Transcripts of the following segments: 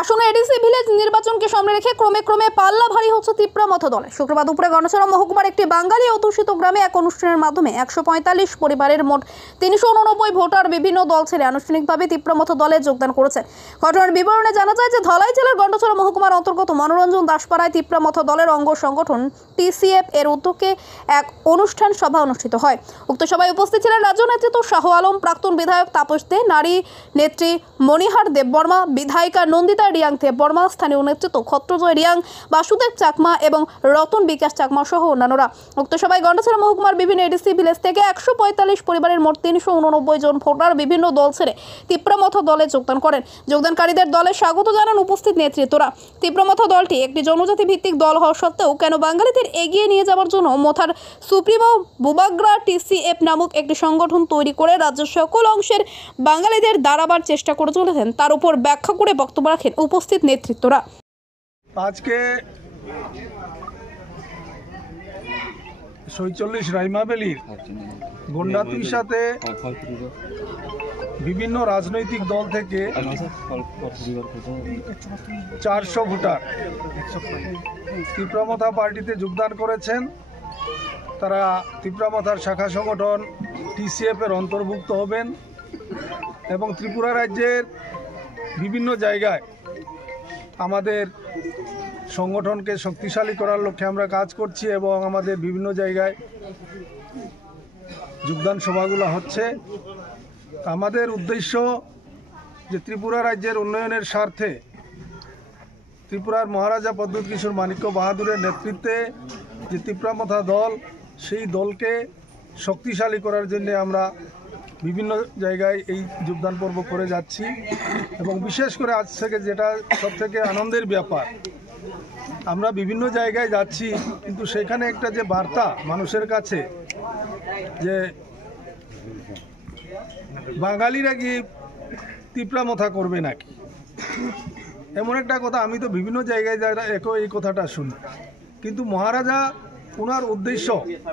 আসন্ন ADC village নির্বাচনকে সামনে রেখে ক্রমে পাল্লা ভারী হচ্ছে তিপ্রামথ দলে। শুক্রবার দুপুরে গণছড়া মহকুমার একটি বাঙালি অধ্যুষিত গ্রামে এক অনুষ্ঠানের মাধ্যমে 145 পরিবারের মোট 389 ভোটার বিভিন্ন দল ছেড়ে আনুষ্ঠানিকভাবে তিপ্রামথ দলে যোগদান করেছেন। ঘটনার বিবরণে জানা যায় যে ধলাই জেলার গণছড়া মহকুমার অন্তর্গত মনোরঞ্জন দাসপাড়ায় তিপ্রামথ দলের অঙ্গ সংগঠন TCF এর উদ্যোগে এক অনুষ্ঠান সভা অনুষ্ঠিত হয়। উক্ত সভায় উপস্থিত ছিলেন রাজ্য নেতৃত্ব শাহ আলম, প্রাক্তন বিধায়ক তাপস দে, নারী নেত্রী মণিহার দেববর্মা, বিধায়িকা নন্দিতা রিয়াং দেববর্মা, স্থানীয় নেতৃত্ব ক্ষত্রজয় রিয়াং, বাসুদেব চাকমা এবং রতন বিকাশ চাকমা সহ অন্যান্যরা। উক্ত সভায় গন্ডাছড়া মহকুমার বিভিন্ন এডিসি ভিলেজ থেকে 145 পরিবারের মোট 389 জন ভোটার বিভিন্ন দল ছেড়ে তিপ্রামথ দলে যোগদান করেন। যোগদানকারীদের দলে স্বাগত জানান উপস্থিত নেতৃত্বরা। তিপ্রামথ দলটি একটি জনজাতি ভিত্তিক দল হওয়া সত্ত্বেও কেন বাঙালিদের এগিয়ে নিয়ে যাওয়ার জন্য মথার সুপ্রিমো বুবাগ্রা TCF নামক একটি সংগঠন তৈরি করে রাজ্যের সকল অংশের বাঙালিদের দাঁড়াবার চেষ্টা করে চলেছেন, তার উপর ব্যাখ্যা করে বক্তব্য রাখেন উপস্থিত নেতৃত্বরা। আজকে 46 রাইমাবেলির গন্ডাতুর সাথে বিভিন্ন রাজনৈতিক দল থেকে 400 ভোটার তিপ্রামথা পার্টিতে যোগদান করেছেন। তারা তিপ্রামথার শাখা সংগঠন TCF এর অন্তর্ভুক্ত হবেন এবং ত্রিপুরা রাজ্যের বিভিন্ন জায়গায় আমাদের সংগঠনকে শক্তিশালী করার লক্ষ্যে আমরা কাজ করছি এবং আমাদের বিভিন্ন জায়গায় যোগদান সভাগুলো হচ্ছে। আমাদের উদ্দেশ্য যে ত্রিপুরা রাজ্যের উন্নয়নের স্বার্থে ত্রিপুরার মহারাজা পদ্মত কিশোর মাণিক্য বাহাদুরের নেতৃত্বে যে তিপ্রামথা দল, সেই দলকে শক্তিশালী করার জন্য আমরা বিভিন্ন জায়গায় এই যোগদান পর্ব করে যাচ্ছি এবং বিশেষ করে আজ থেকে যেটা সবথেকে আনন্দের ব্যাপার, আমরা বিভিন্ন জায়গায় যাচ্ছি কিন্তু সেখানে একটা যে বার্তা মানুষের কাছে যে বাঙালিরা কি তিপ্রামথা করবে নাকি, এমন একটা কথা আমি তো বিভিন্ন জায়গায় এই কথাটা শুনি। কিন্তু মহারাজা ওনার উদ্দেশ্য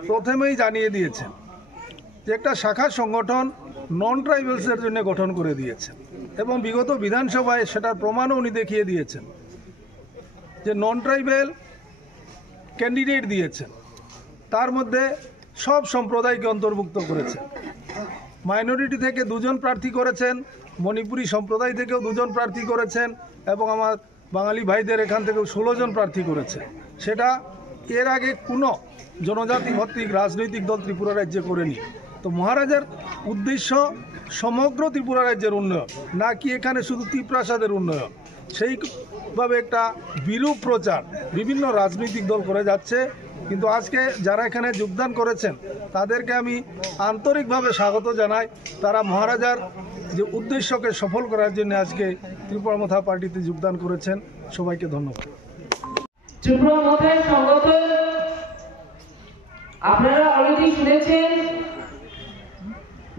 প্রথমেই জানিয়ে দিয়েছেন যে একটা শাখা সংগঠন নন ট্রাইবেলসের জন্য গঠন করে দিয়েছেন এবং বিগত বিধানসভায় সেটার প্রমাণও উনি দেখিয়ে দিয়েছেন যে নন ট্রাইবেল ক্যান্ডিডেট দিয়েছেন, তার মধ্যে সব সম্প্রদায়কে অন্তর্ভুক্ত করেছেন। মাইনরিটি থেকে 2 জন প্রার্থী করেছেন, মণিপুরি সম্প্রদায় থেকেও 2 জন প্রার্থী করেছেন এবং আমার বাঙালি ভাইদের এখান থেকেও 16 জন প্রার্থী করেছেন। সেটা এর আগে কোনো জনজাতি ভিত্তিক রাজনৈতিক দল ত্রিপুরা রাজ্যে করেনি। তো মহারাজার উদ্দেশ্য সমগ্র ত্রিপুরা রাজ্যের উন্নয়ন, না কি এখানে শুধু ত্রিপ্রাসাদের উন্নয়ন। সেইভাবে একটা বিরূপ প্রচার বিভিন্ন রাজনৈতিক দল করে যাচ্ছে। কিন্তু আজকে যারা এখানে যোগদান করেছেন তাদেরকে আমি আন্তরিকভাবে স্বাগত জানাই। তারা মহারাজার যে উদ্দেশ্যকে সফল করার জন্য আজকে তিপ্রামথা পার্টিতে যোগদান করেছেন। সবাইকে ধন্যবাদ। তিপ্রামথার সংগঠন আপনারা অলরেডি শুনেছেন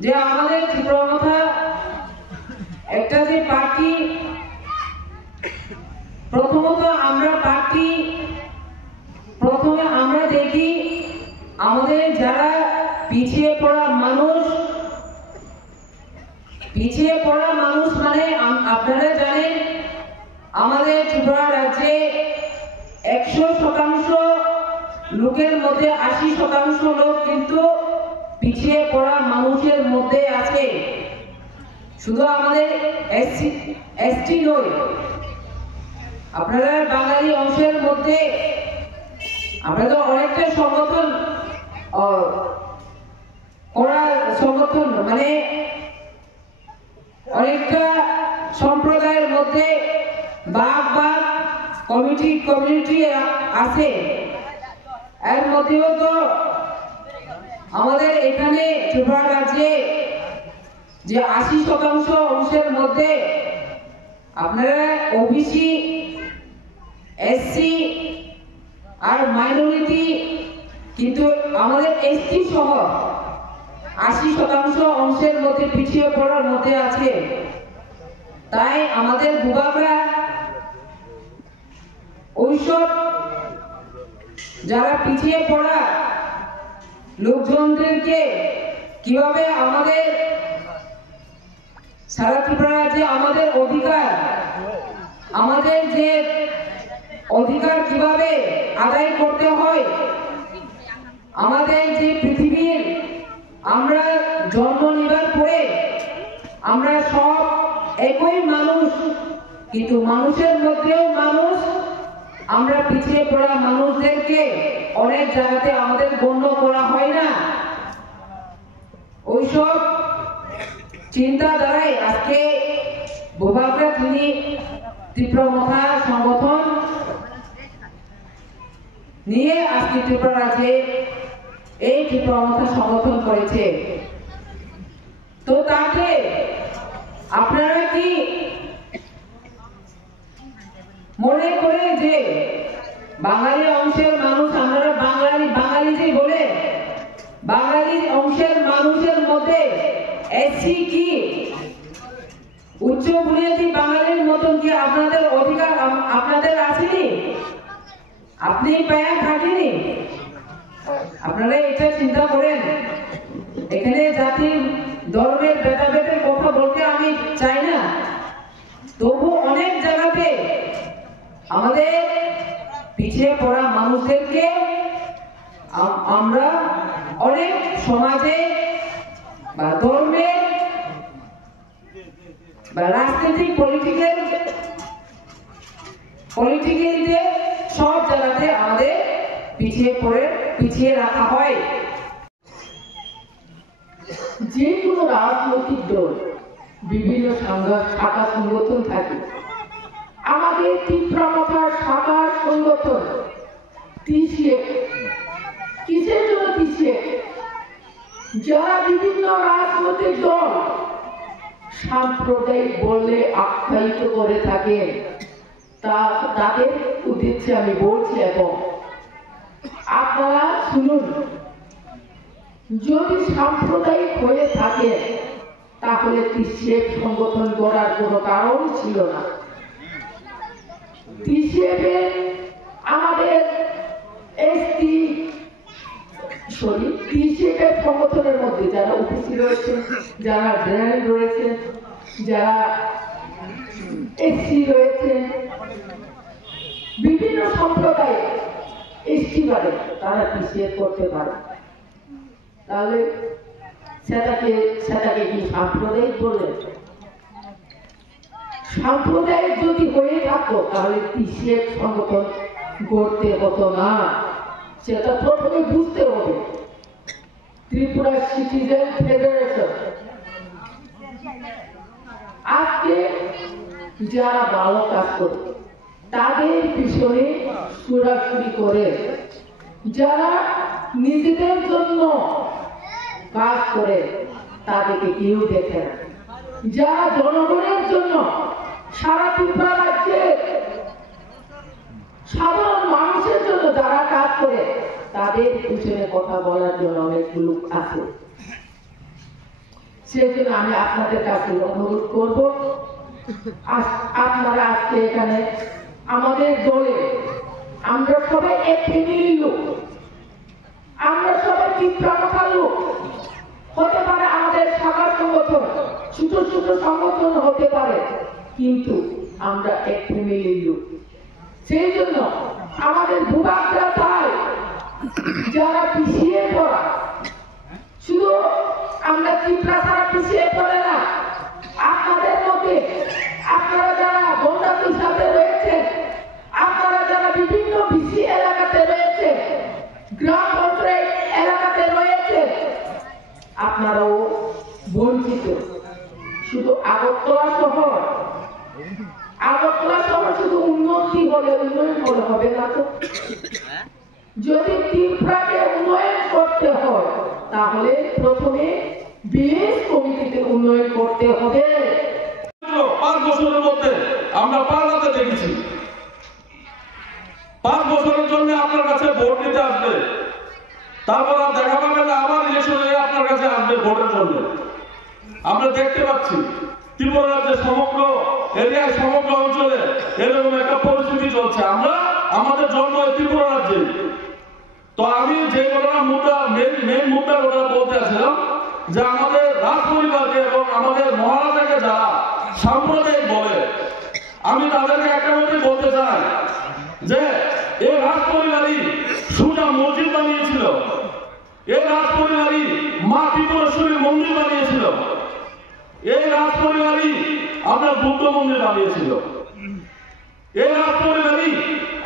যে আমাদের তিপ্রামথা একটা যে পার্টি, প্রথমে আমরা দেখি আমাদের যারা পিছিয়ে পড়া মানুষ মানে আপনারা জানেন আমাদের ত্রিপুরা রাজ্যে 100% লোকের মধ্যে 80% লোক কিন্তু পিছিয়ে পড়া মানুষের মধ্যে আছে। শুধু আমাদের ST নয়, আপনারা বাঙালি অংশের মধ্যে আপনাদের অনেকটা সংগঠন মানে অনেকটা সম্প্রদায়ের মধ্যে ভাগ কমিউনিটি আছে। এর মধ্যেও তো আমাদের এখানে ত্রিপুরা রাজ্যে যে 80% অংশের মধ্যে আপনারা OBC, SC আর মাইনরিটি, কিন্তু আমাদের ST সহ 80% অংশের মধ্যে পিছিয়ে পড়ার মধ্যে আছে। তাই আমাদের বুবাগরা ওইসব যারা পিছিয়ে পড়া লোকজনদেরকে কিভাবে আমাদের সারা ত্রিপুরা রাজ্যে আমাদের অধিকার, আমাদের অধিকার কিভাবে আদায় করতে হয়। আমাদের যে পৃথিবীর আমরা জন্ম নেবার পরে আমরা সব একই মানুষ, কিন্তু মানুষের মধ্যেও মানুষ, আমরা পিছিয়ে পড়া মানুষদেরকে অনেক জায়গাতে আমাদের গণ্য করা হয় না। ওইসব চিন্তাধারায় আজকে ভূভাগরা তিনি তীব্রমথা সংগঠন নিয়ে আজকে ত্রিপুরা রাজ্যে এই তীব্রমথা সংগঠন করেছে। তো তাকে আপনারা কি মনে করে যে বাঙালি অংশের মানুষ, আমরা বাঙালি যে বলে বাঙালি অংশের মানুষের মধ্যে এসসি কি উচ্চ বুনিয়াদী বাঙালির মতন কি আপনাদের অধিকার আপনাদের আসেনি? আপনি পায়া থাকেনি? আপনারা এটা চিন্তা করেন। এখানে জাতির ধর্মের ভেদাভেদের কথা বলতে আমি চাই না, তবু অনেক জায়গাতে আমাদের পিছিয়ে পড়া মানুষদেরকে আমরা অনেক সমাজে বা ধর্মে বা রাজনৈতিক পলিটিক্যালিতে সব জায়গাতে আমাদের পিছিয়ে রাখা হয়। যে কোনো রাজনৈতিক দল বিভিন্ন শাখা সংগঠন থাকে। আমাদের তীব্রমথার শাখা সংগঠন কিসের জন্য যারা বিভিন্ন রাজনৈতিক দল সাম্প্রদায়িক বলে আখ্যায়িত করে থাকেন, তাদের উদ্দেশ্যে আমি বলছি, এবং আপনারা শুনুন, যদি সাম্প্রদায়িক হয়ে থাকে তাহলে টিসিএফ সংগঠন করার কোনো কারণ ছিল না। আমাদের টিসিএফ সংগঠনের মধ্যে যারা ওবিসি রয়েছে, যারা জেনারেল রয়েছে, যারা এসসি রয়েছে, বিভিন্ন সম্প্রদায় এসটি বাদে তারা টিসিএফ করতে পারে। তাহলে সেটাকে কি সাম্প্রদায়িক বললেন? সাম্প্রদায়িক যদি হয়ে থাকতো তাহলে টিসিএফ সংগঠন গড়তে হতো না। সেটা প্রথমে বুঝতে হবে। ত্রিপুরা সিটিজেন ফেডারেশন আজকে যারা ভালো কাজ করে তাদের পিছনে সুরাসুরি করে, যারা নিজেদের জন্য কাজ করে তাদেরকে কেউ দেখে না। যারা জনগণের জন্য সারা ত্রিপুরা রাজ্যের সাধারণ মানুষের জন্য যারা কাজ করে তাদের পিছনে কথা বলার জন্য অনেক লোক আছে। সেই জন্য আমি আপনাদের কাছে অনুরোধ করব, আপনারা আজকে এখানে আমাদের দলে আমরা সবাই এক ফ্যামিলির লোক, আমরা সবাই তীব্রমথার লোক। হতে পারে আমাদের শাখা সংগঠন ছোট ছোট সংগঠন হতে পারে, কিন্তু আমরা এক ফ্যামিলির লোক। সেই জন্য আমাদের ভূভাগরা চায় যারা পিছিয়ে পড়া, শুধু আমরা ত্রিপুরা ছাড়া পিছিয়ে পড়ে না, আপনাদের মধ্যে আপনারা যারা বন্ধাত্মীর সাথে রয়েছে, আপনারা যারা বিভিন্ন বিসি এলাকাতে রয়েছে, গ্রাম পঞ্চায়েত এলাকাতে রয়েছে, আপনারাও বঞ্চিত। শুধু আগরতলা শহর শুধু উন্নয়ন হলে হবে না তো। যদি ত্রিপুরাকে উন্নয়ন করতে হয় তাহলে প্রথমে বিএস কমিটিতে উন্নয়ন করতে হবে। 5 বছরের মধ্যে আমরা পাল্টাতে দেখেছি। 5 বছরের জন্য আপনার কাছে ভোট নিতে আসবে, তারপর আর দেখা পাবেন না, আবার ইলেকশনে আপনার কাছে আসবে ভোটের জন্য। আমরা দেখতে পাচ্ছি ত্রিপুরা রাজ্যের সমগ্র এরিয়ায়, সমগ্র অঞ্চলে এরকম একটা পরিস্থিতি চলছে। আমরা আমাদের জন্ম ত্রিপুরা রাজ্যে। তো আমি যে মেন মুদ্রা বলতে আসছিলাম যে আমাদের রাজ পরিবারকে এবং আমাদের মহারাজাকে যারা সাম্প্রদায়িক বলে, আমি তাদেরকে একটা কথাই বলতে চাই যে এই রাজ পরিবারই মা ত্রিপুরেশ্বরীর মন্দির বানিয়েছিল, এই রাজ পরিবারই আপনার বুদ্ধ মন্দির বানিয়েছিল, এই রাজ পরিবারই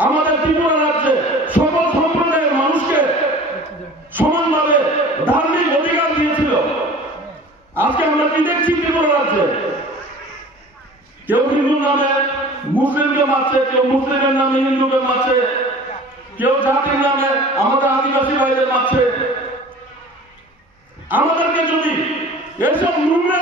আমাদের ত্রিপুরা রাজ্যে সকল সম্প্রদায়ের মানুষকে সমানভাবে ধার্মিক অধিকার দিয়েছিল। আজকে আমরা কি দেখছি ত্রিপুরা রাজ্যে? কেউ হিন্দুর নামে মুসলিমকে মারছে, কেউ মুসলিমের নামে হিন্দুকে মারছে, কেউ জাতির নামে আমাদের আদিবাসী ভাইদের মারছে। আমাদেরকে যদি এসব নোংরা